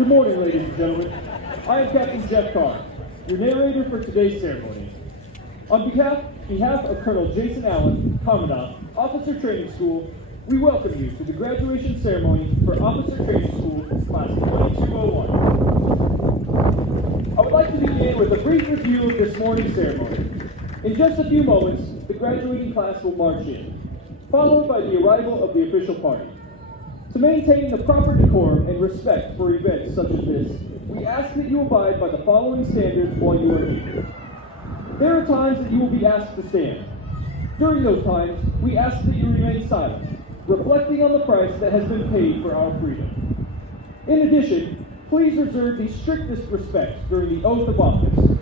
Good morning, ladies and gentlemen. I am Captain Jeff Carr, your narrator for today's ceremony. On behalf of Colonel Jason Allen, Commandant, Officer Training School, we welcome you to the graduation ceremony for Officer Training School, Class 2201. I would like to begin with a brief review of this morning's ceremony. In just a few moments, the graduating class will march in, followed by the arrival of the official party. To maintain the proper decorum and respect for events such as this, we ask that you abide by the following standards while you are here. There are times that you will be asked to stand. During those times, we ask that you remain silent, reflecting on the price that has been paid for our freedom. In addition, please reserve the strictest respect during the oath of office.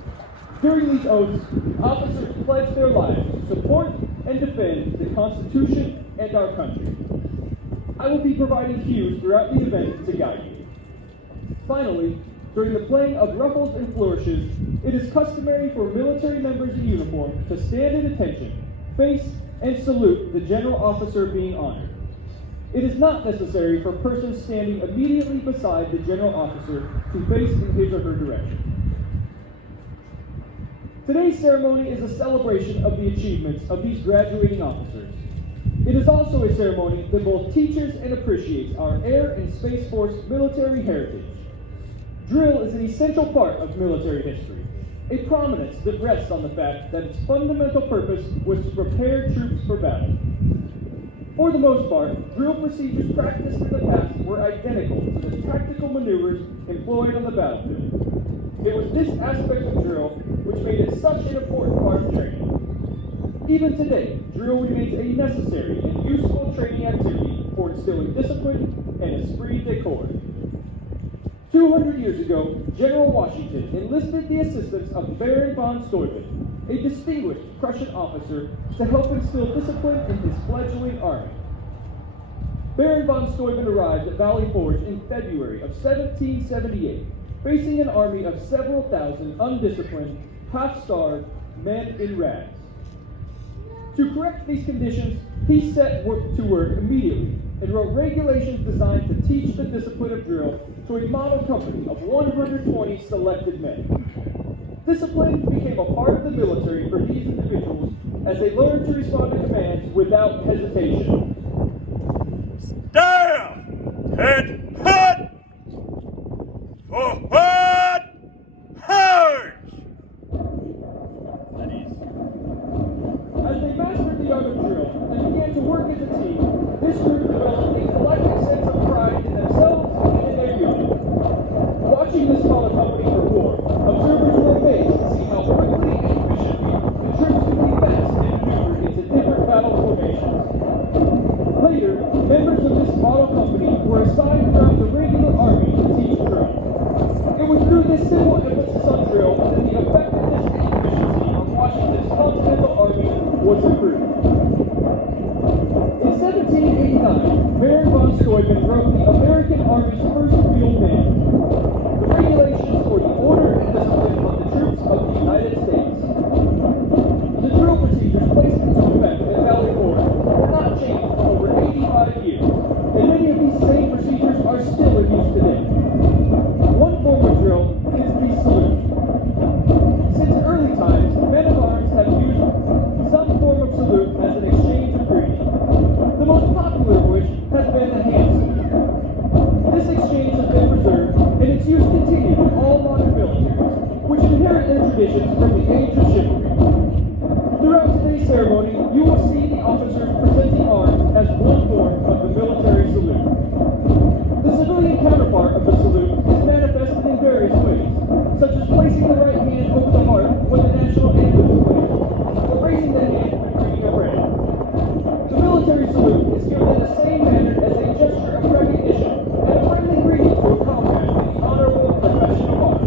During these oaths, officers pledge their lives to support and defend the Constitution and our country. I will be providing cues throughout the event to guide you. Finally, during the playing of ruffles and flourishes, it is customary for military members in uniform to stand at attention, face, and salute the general officer being honored. It is not necessary for persons standing immediately beside the general officer to face in his or her direction. Today's ceremony is a celebration of the achievements of these graduating officers. It is also a ceremony that both teaches and appreciates our Air and Space Force military heritage. Drill is an essential part of military history, a prominence that rests on the fact that its fundamental purpose was to prepare troops for battle. For the most part, drill procedures practiced in the past were identical to the tactical maneuvers employed on the battlefield. It was this aspect of drill which made it such an important part of training. Even today, drill remains a necessary and useful training activity for instilling discipline and esprit de corps. 200 years ago, General Washington enlisted the assistance of Baron von Steuben, a distinguished Prussian officer, to help instill discipline in his fledgling army. Baron von Steuben arrived at Valley Forge in February of 1778, facing an army of several thousand undisciplined, half-starved men in rags. To correct these conditions, he set to work immediately and wrote regulations designed to teach the discipline of drill to a model company of 120 selected men. Discipline became a part of the military for these individuals as they learned to respond to commands without hesitation. Stand! Head! Head! Forward! March! As they mastered the art of drill and began to work as a team, this group developed a collective sense of pride in themselves and in their unit. Watching this model company perform, observers were amazed to see how quickly and efficiently the troops could be fast and maneuvered into different battle formations. Later, members of this model company were assigned throughout the regular army to teach drill. It was through this simple emphasis on drill that the effectiveness and efficiency of Washington's Continental Army was improved. In 1789, Baron von Steuben wrote the American Army's first field manual, the regulations for the order and discipline of the troops of the United States. The drill procedures placed into effect at Valley Forge were not changed for over 85 years, and many of these same procedures are still in use today. One form of drill is the salute. Since early times, men of arms have used some form of salute as an exchange of greeting, the most popular of which has been the hand salute. This exchange has been preserved, and its use continued in all modern militaries, which inherit their traditions from the age of chivalry. Throughout today's ceremony, you will see the officers presenting arms as one form of the military salute. The civilian counterpart of the salute is manifested in various ways, such as placing the right hand over the heart when the national anthem is played, or raising the hand when reading a prayer. The military salute is given in the same manner as a gesture of recognition and a friendly greeting to a comrade in the honorable profession of arms.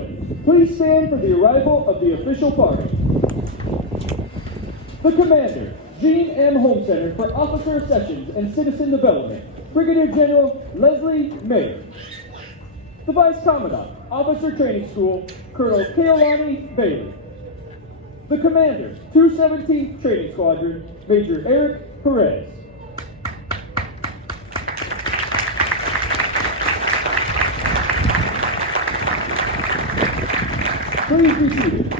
Gentlemen, please stand for the arrival of the official party. The Commander, Gene M. Home Center for Officer of Sessions and Citizen Development, Brigadier General Leslie Mayer. The Vice Commandant, Officer Training School, Colonel Keolani Bailey. The Commander, 217th Training Squadron, Major Eric Perez. Please be seated.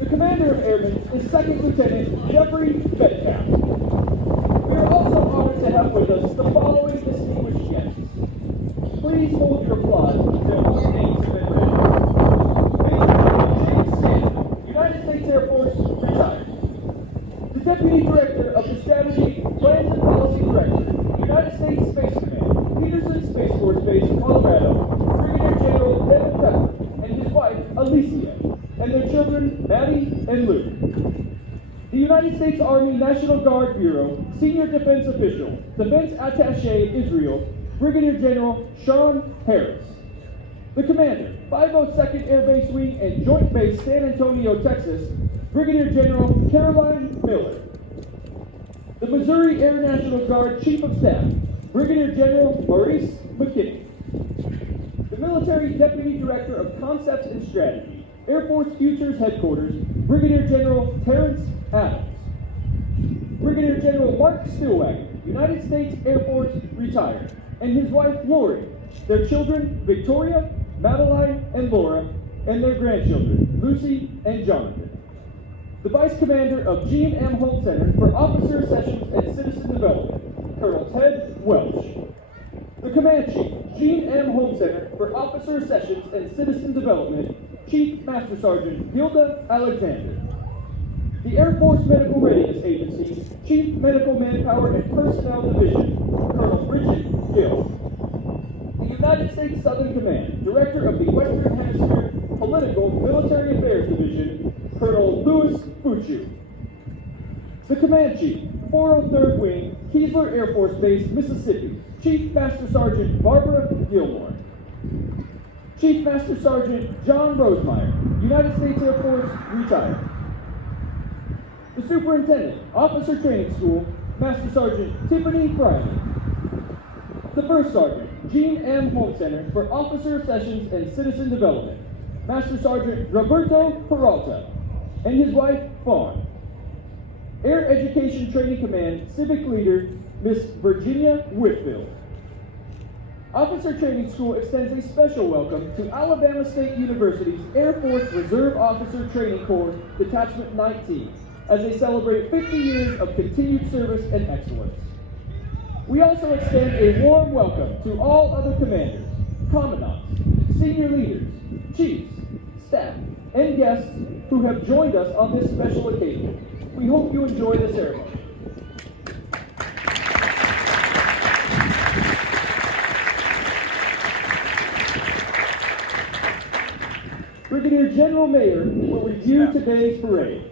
The Commander of Airmen is Second Lieutenant Jeffrey Metcalf. We are also honored to have with us the following distinguished guests. Please hold your applause until your names have been read. Major General James Stanton, United States Air Force, retired. The Deputy Director of the Strategy, Plans and Policy Director, United States Space Command, Peterson Space Force Base, Colorado, Brigadier General Devin Pepper, and his wife, Alicia, and their children, Maddie and Luke. The United States Army National Guard Bureau, Senior Defense Official, Defense Attaché Israel, Brigadier General Sean Harris. The Commander, 502nd Air Base Wing and Joint Base San Antonio, Texas, Brigadier General Caroline Miller. The Missouri Air National Guard Chief of Staff, Brigadier General Maurice McKinney. The Military Deputy Director of Concepts and Strategy, Air Force Futures Headquarters, Brigadier General Terrence Adams. Brigadier General Mark Stillwagon, United States Air Force, retired, and his wife Lori, their children Victoria, Madeline, and Laura, and their grandchildren Lucy and Jonathan. The Vice Commander of Gene M. Home Center for Officer Sessions and Citizen Development, Colonel Ted Welch. The Command Chief, Gene M. Home Center for Officer Sessions and Citizen Development, Chief Master Sergeant Hilda Alexander. The Air Force Medical Readiness Agency, Chief Medical Manpower and Personnel Division, Colonel Bridget Gill. The United States Southern Command, Director of the Western Hemisphere Political Military Affairs Division, Colonel Louis Fuchu. The Command Chief, 403rd Wing, Keesler Air Force Base, Mississippi, Chief Master Sergeant Barbara Gilmore. Chief Master Sergeant John Rosemeyer, United States Air Force, retired. The Superintendent, Officer Training School, Master Sergeant Tiffany Friday. The First Sergeant, Gene M. Home Center for Officer Sessions and Citizen Development, Master Sergeant Roberto Peralta, and his wife, Fawn. Air Education Training Command Civic Leader, Miss Virginia Whitfield. Officer Training School extends a special welcome to Alabama State University's Air Force Reserve Officer Training Corps Detachment 19 as they celebrate 50 years of continued service and excellence. We also extend a warm welcome to all other commanders, commandants, senior leaders, chiefs, staff, and guests who have joined us on this special occasion. We hope you enjoy the ceremony. Brigadier General Mayer will review today's parade.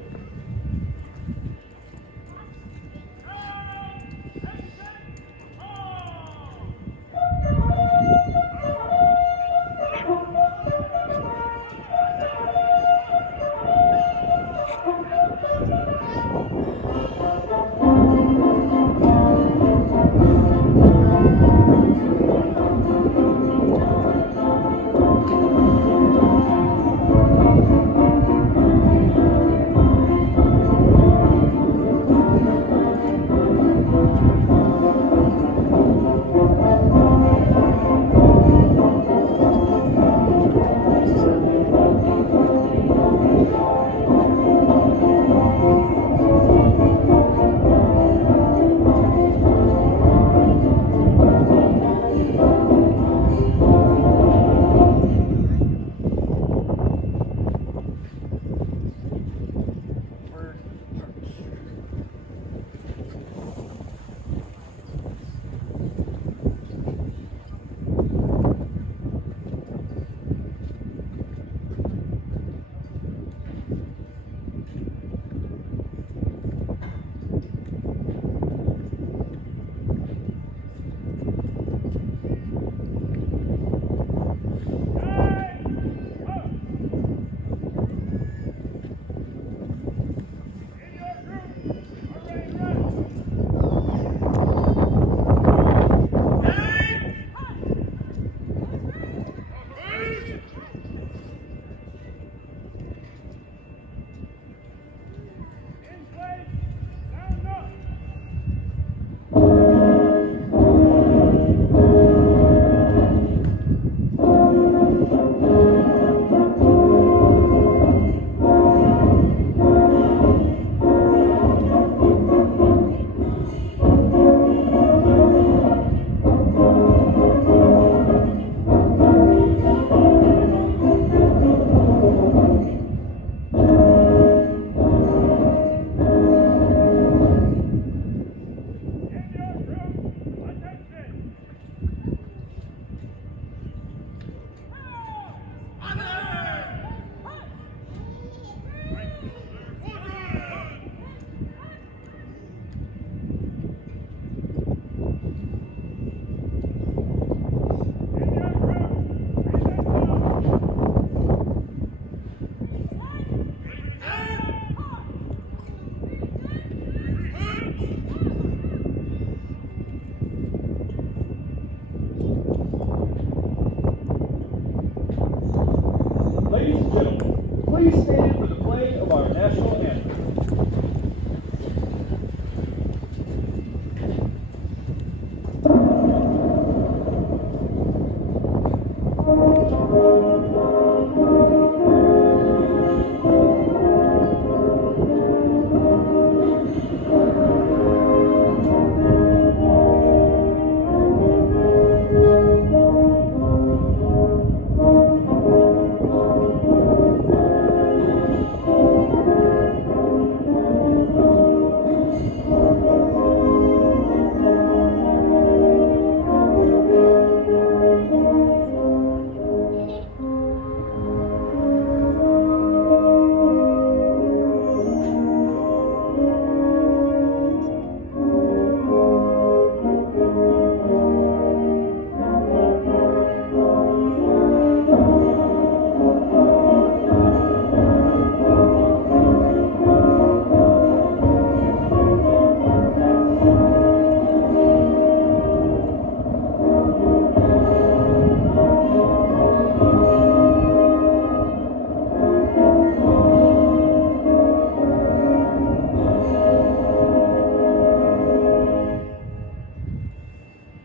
Please stand for the playing of our national anthem.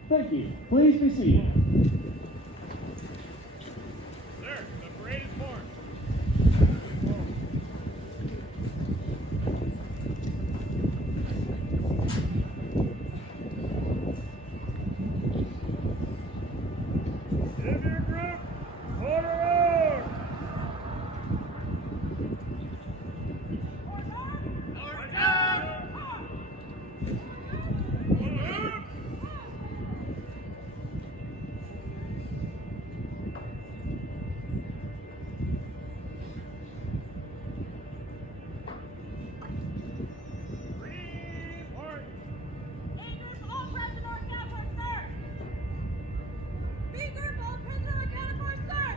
Thank you. Please be seated. Sir, the parade is formed. Give your group order road. Order down. Report. A-group all present or accounted for, sir. B-group all present or accounted for, sir.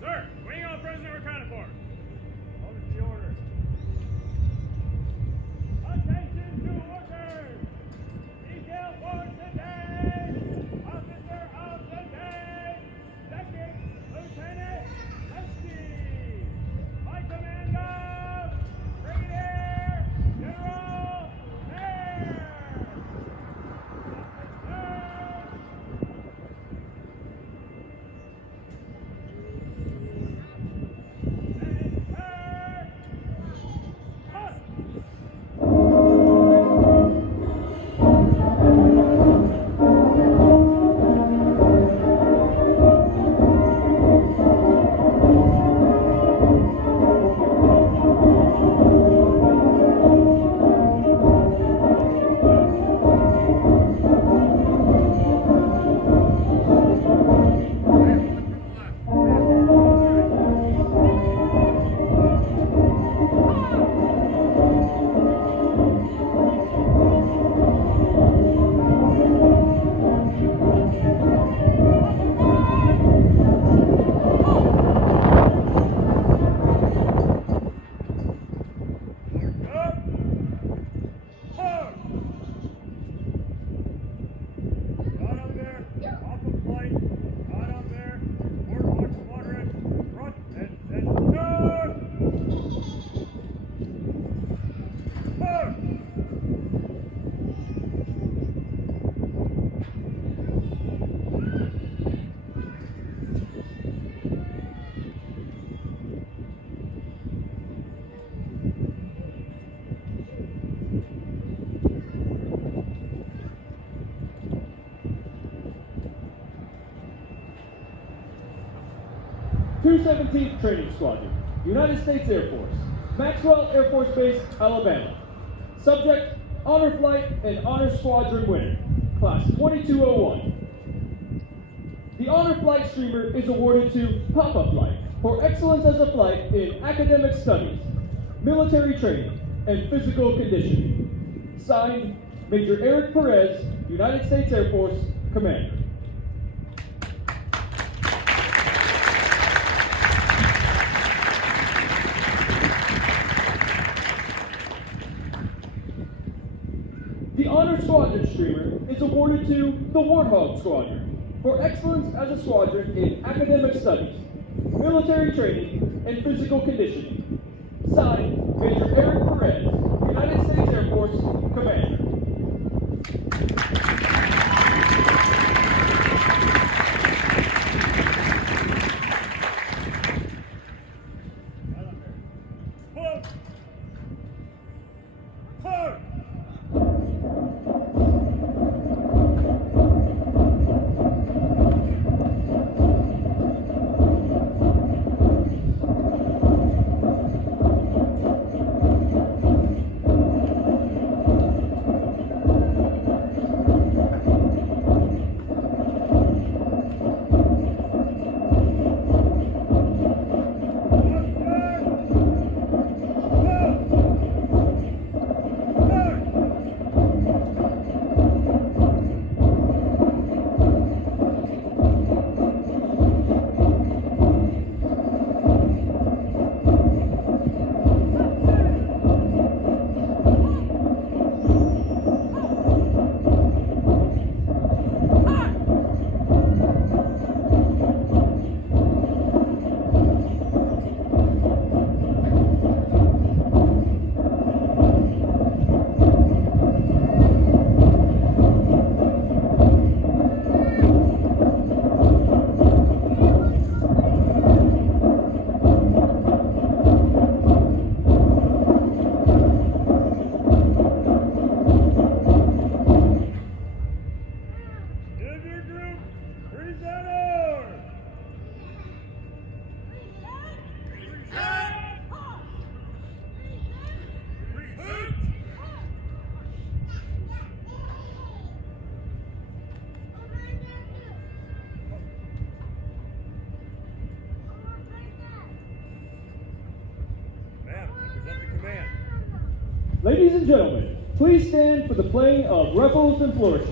Sir, wing all present or accounted for. Hold the order. Attention to orders! Detail for today! Officer of the day! Second Lieutenant Husky! By command of Brigadier General Mayer! Two 17th Training Squadron, United States Air Force, Maxwell Air Force Base, Alabama. Subject, Honor Flight and Honor Squadron winner, Class 2201. The Honor Flight Streamer is awarded to Papa Flight for excellence as a flight in academic studies, military training, and physical conditioning. Signed, Major Eric Perez, United States Air Force, Commander. The Honor Squadron Streamer is awarded to the Warthog Squadron for excellence as a squadron in academic studies, military training, and physical conditioning. Signed, Major Eric Perez, United States Air Force, Commander. Pull! Pull! Give your group present arms! Present! Ma'am, I present the command. Ladies and gentlemen, please stand for the playing of Revels and Flourishes.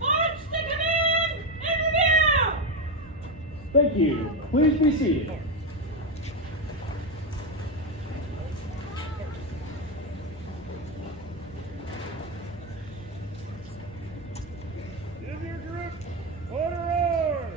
March to command and review! Thank you. Please be seated. Give your group order arms!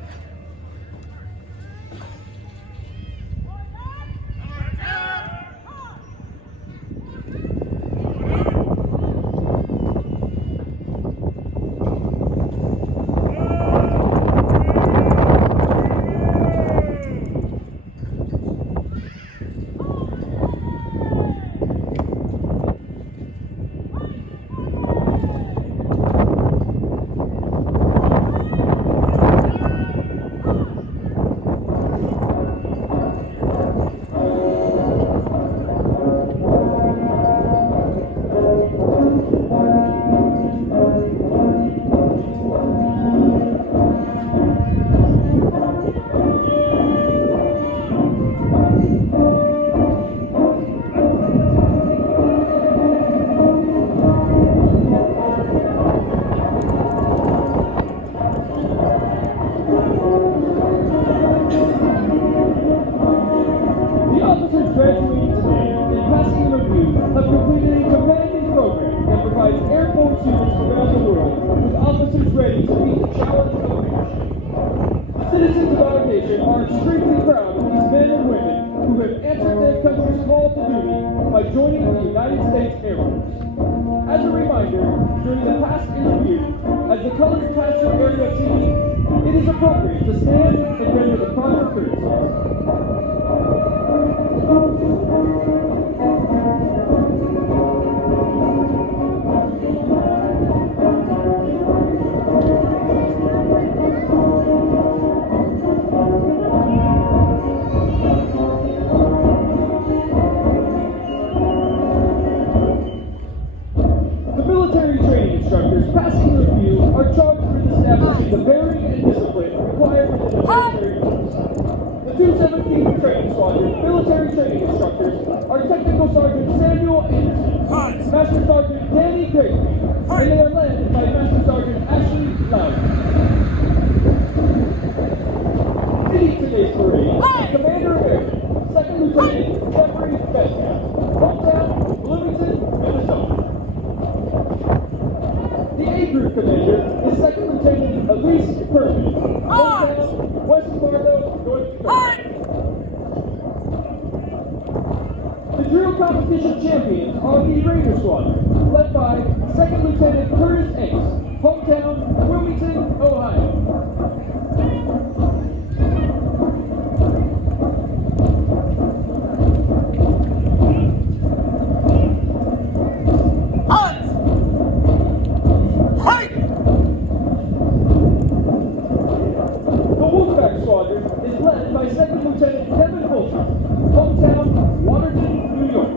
The officers graduating today and passing the review have completed a competitive program that provides Air Force units around the world with officers ready to meet the challenge of leadership. Citizens of our nation are extremely proud of these men and women who have answered their country's call to duty by joining the United States Air Force. As a reminder, during the past interview, as the colors pass your area team, it is appropriate to stand and render the proper courtesies. The military training instructors passing the review are charged with establishing the bearing and discipline required within the military force. The 217 Training Squadron military training instructors are Technical Sergeant Samuel Anderson, Master Sergeant Danny Gregory, and they are led by Master Sergeant Ashley Loudon. Leading today's parade, Commander of Airmen, Second Lieutenant Jeffrey Metcalf, hometown Bloomington, Minnesota. The A Group Commander is Second Lieutenant Elise Perman, hometown West Fargo, North Dakota. The drill competition champions are the Raider Squadron, led by Second Lieutenant Curtis Ames, hometown Wilmington, Ohio. The Wolfpack Squadron is led by Second Lieutenant Kevin Holton, hometown Waterton, New York.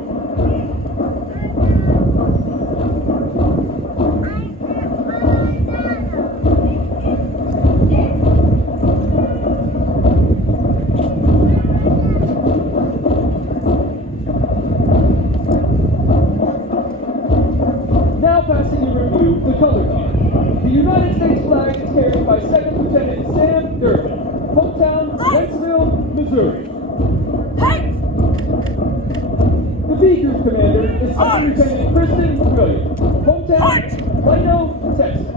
Now passing in review the color guard. The United States flag is carried by Second Lieutenant Sam Durbin, hometown Wentzville, Missouri. The B Group Commander is Second Lieutenant Kristen Williams, hometown Plano, Texas.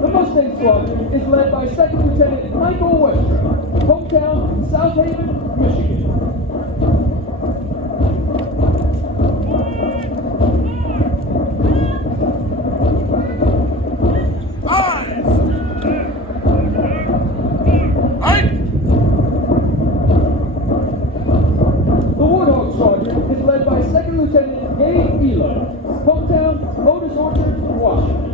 The Mustang Squadron is led by Second Lieutenant Michael Westra, hometown South Haven, Michigan. The Warthog Squadron is led by Second Lieutenant Gabe Elo, hometown Otis Orchard, Washington.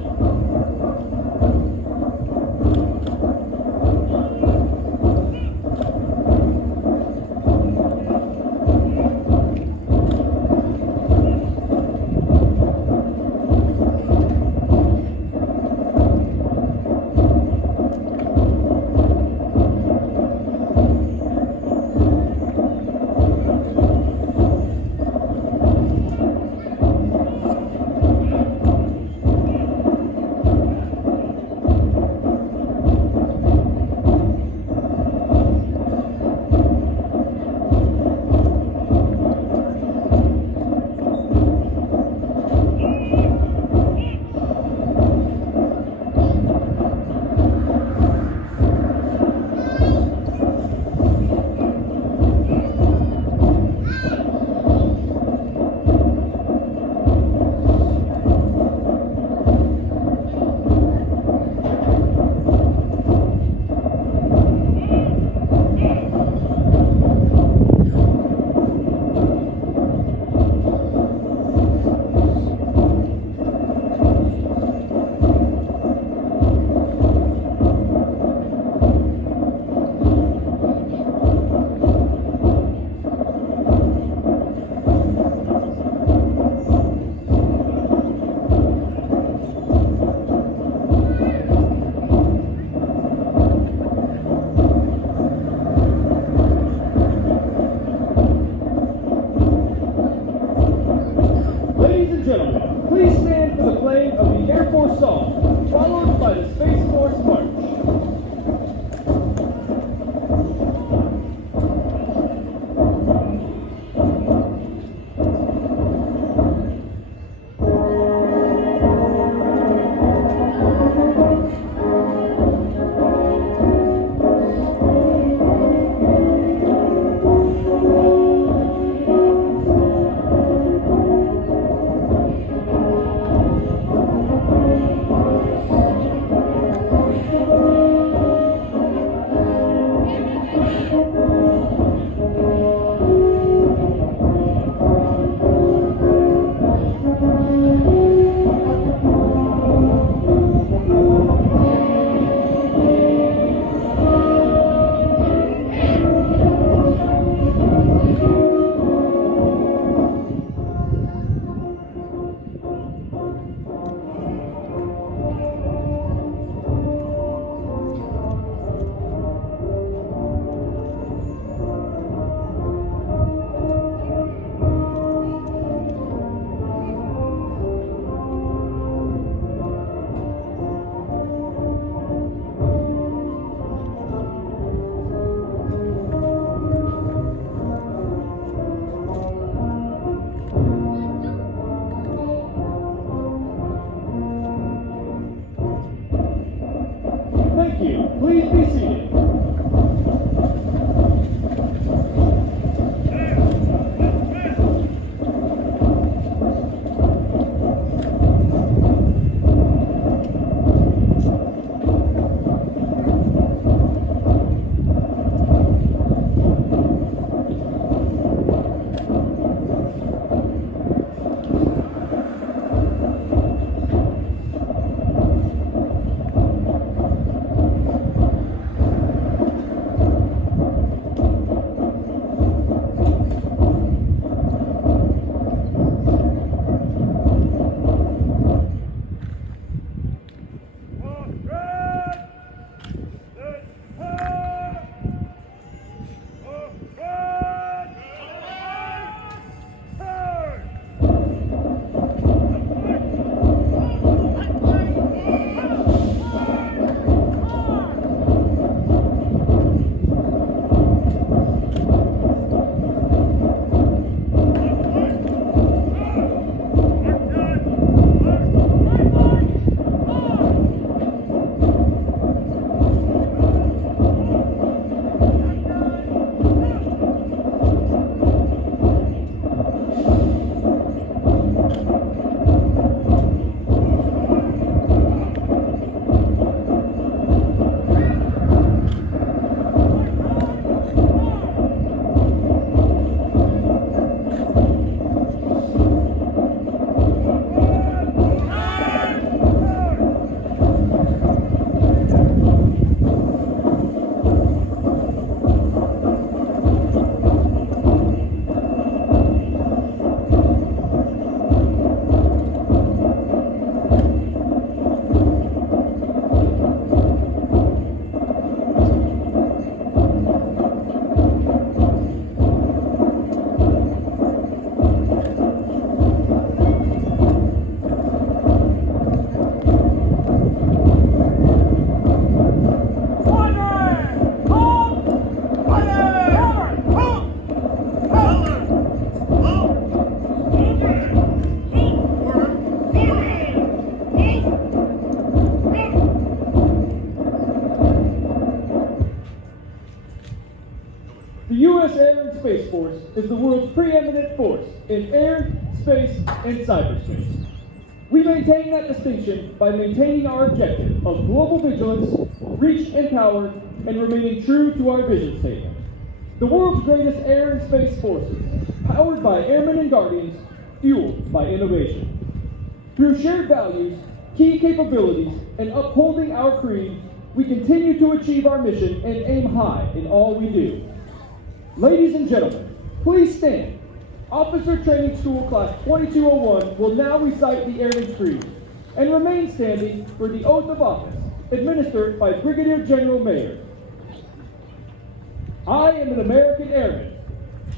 The U.S. Air and Space Force is the world's preeminent force in air, space, and cyberspace. We maintain that distinction by maintaining our objective of global vigilance, reach and power, and remaining true to our vision statement. The world's greatest air and space forces, powered by airmen and guardians, fueled by innovation. Through shared values, key capabilities, and upholding our creed, we continue to achieve our mission and aim high in all we do. Ladies and gentlemen, please stand. Officer Training School Class 2201 will now recite the Airman's Creed and remain standing for the oath of office administered by Brigadier General Mayer. I am an American Airman.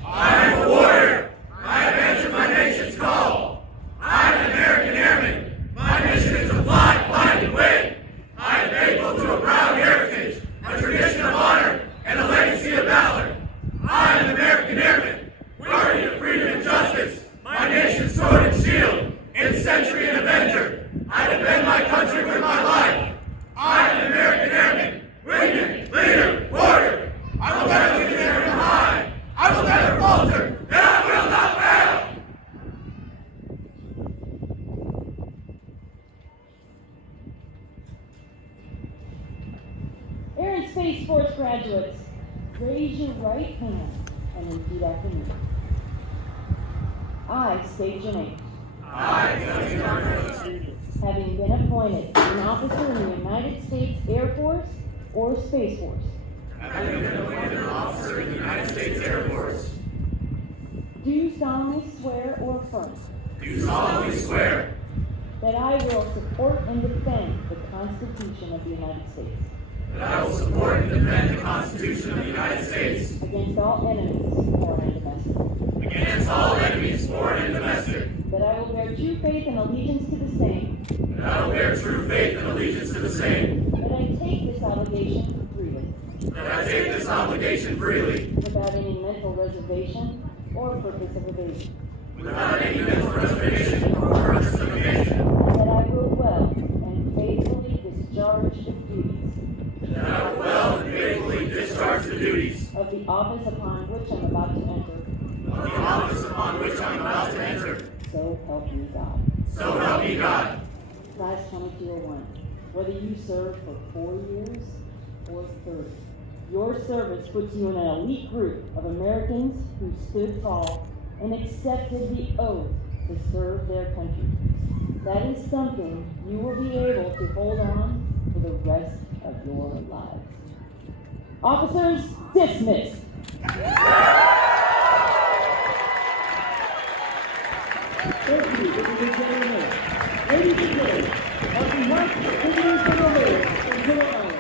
I am a warrior. I have answered my nation's call. I am an American Airman. My mission is to fly, fight, and win. I am faithful to a proud heritage, a tradition of honor, and a legacy of valor. I am an American Airman, guardian of freedom and justice, my nation's sword and shield, its sentry and avenger. I defend my country with my life. I am an American Airman, wingman, leader, warrior. I will never leave the airman behind. I will never falter, and I will not fail. Air and Space Force graduates, raise your right hand and repeat after me. I state your name. Having been appointed an officer in the United States Air Force or Space Force. Having been appointed an officer in the United States Air Force, Do you solemnly swear or affirm do solemnly swear that I will support and defend the Constitution of the United States that I will support and defend the Constitution of the United States against all enemies, foreign and domestic. against all enemies, foreign and domestic, That I will bear true faith and allegiance to the same. that I will bear true faith and allegiance to the same, That I take this obligation freely, that I take this obligation freely, without any mental reservation or purpose of evasion. without any mental reservation or purpose of evasion, And that I will well and faithfully discharge the duties that I will well and faithfully discharge the duties of the office upon which I'm about to enter. of the office upon which I am about to enter. So help me God. So help me God. Class 2201. Whether you serve for 4 years or 30, your service puts you in an elite group of Americans who stood tall and accepted the oath to serve their country. That is something you will be able to hold on for the rest of your lives. Officers, dismissed. Thank you, Brigadier General Mayer. Ladies and gentlemen, on behalf of Brigadier General Mayer and General Allen,